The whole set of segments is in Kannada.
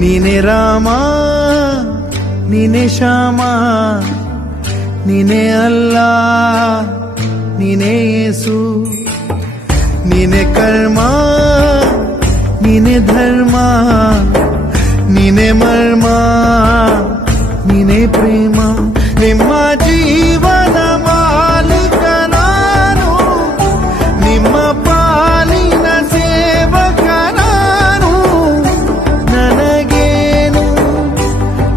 ನೀನೆ ರಾಮ ನೀನೆ ಶ್ಯಾಮ ನೀನೆ ಅಲ್ಲ ನೀನೆ ಯೇಸು ನೀನೆ ಕರ್ಮ ನೀನೆ ಧರ್ಮ ನೀನೆ ಮರ್ಮ ನೀನೆ ಪ್ರೇಮ ನಿಮ್ಮ ಜೀವನ ಮಾಲೀಕ ನಾನು ನಿಮ್ಮ ಪಾಲಿನ ಸೇವಕ ನಾನು ನನಗೇನು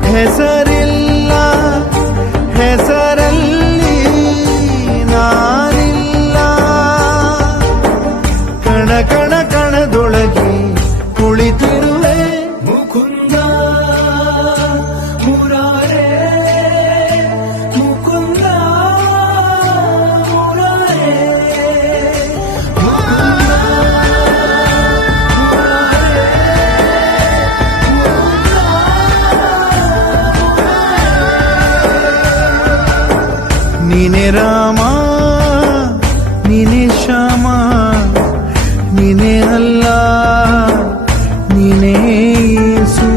ಹೆಸರಿಲ್ಲ ಹೆಸರಲ್ಲಿ ನಾನಿಲ್ಲ ಕಣ ಕಣ ಕಣದೊಳಗೆ ಕುಳಿತಿರುವೆ ಮುಕುಂದ ಮುರಾರೇ ಮುಕುಂದ ಮುರಾರೇ ನೀನೆ ರಾಮ ನೀನೆ ಶ್ಯಾಮ ನೀನೆ ಅಲ್ಲ ನೀನೇ ಯೇಸು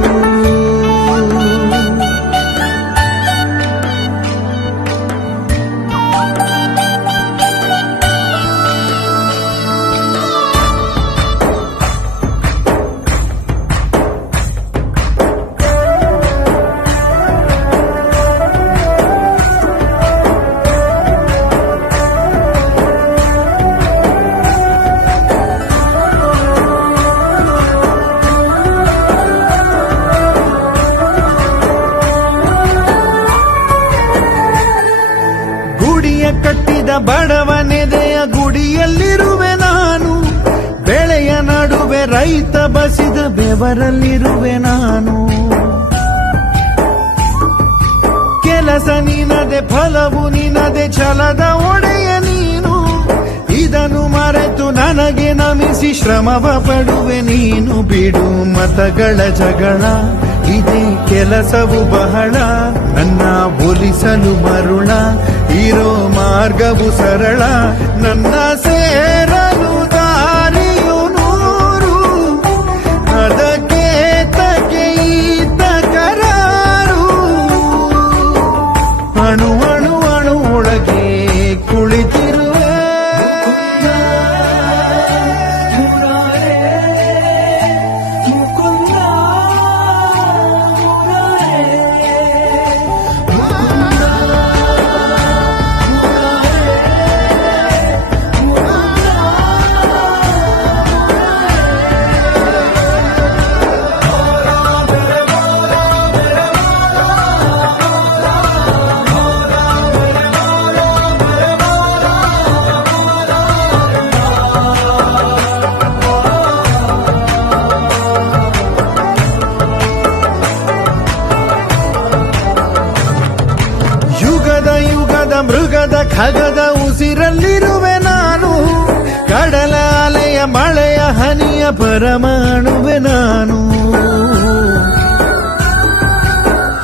ಗುಡಿಯ ಕಟ್ಟಿದ ಬಡವನೆದೆಯ ಗುಡಿಯಲ್ಲಿರುವೆ ನಾನು ಬೆಳೆಯ ನಡುವೆ ರೈತ ಬಸಿದ ಬೆವರಲ್ಲಿರುವೆ ನಾನು ಕೆಲಸ ನಿನದೆ ಫಲವು ನಿನದೆ ಛಲದ ಒಡೆಯ ನೀನು ಇದನ್ನು ಮರೆತು ನನಗೆ ನಮಿಸಿ ಶ್ರಮವ ಪಡುವೆ ನೀನು ಬಿಡು ಮತಗಳ ಜಗಳ ಇದೇ ಕೆಲಸವು ಬಹಳ ನನ್ನ ಒಲಿಸಲು ಮರುಳ ಇರೋ ಮಾರ್ಗವು ಸರಳ ನನ್ನ ಸೇರಲು ದಾರಿಯು ನೂರು ಅದಕ್ಕೆ ತಗೆ ಈತ ಕರಾರು ಅಣು ಅಣು ಅಣು ಒಳಗೆ ಕುಳಿತಿರುವೆ ಯುಗದ ಯುಗದ ಮೃಗದ ಖಗದ ಉಸಿರಲ್ಲಿರುವೆ ನಾನು ಕಡಲ ಅಲೆಯ ಮಳೆಯ ಹನಿಯ ಪರಮಾಣುವೆ ನಾನು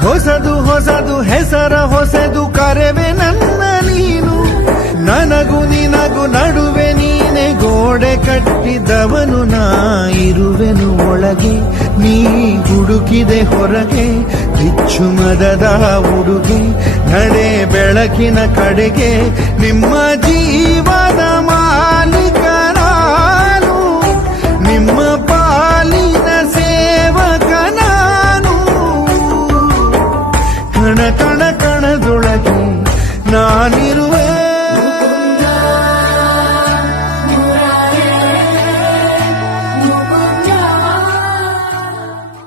ಹೊಸದು ಹೊಸದು ಹೆಸರ ಹೊಸದು ಕರೆವೆ ನನ್ನ ನೀನು ನನಗೂ ನಿನಗೂ ನಡುವೆ ನೀನೆ ಗೋಡೆ ಕಟ್ಟಿದವನು ನಾ ಇರುವೆನು ಒಳಗೆ ನೀ ಹುಡುಕಿದೆ ಹೊರಗೆ ಬಿಚ್ಚು ಮದದ ಉಡುಗೆ ನಡೆ ಬೆಳಕಿನ ಕಡೆಗೆ ನಿಮ್ಮ ಜೀವನ ಮಾಲೀಕ ನಾನು ನಿಮ್ಮ ಪಾಲಿನ ಸೇವಕ ನಾನು ಕಣ ಕಣ ಕಣದೊಳಗೆ ನಾನಿರು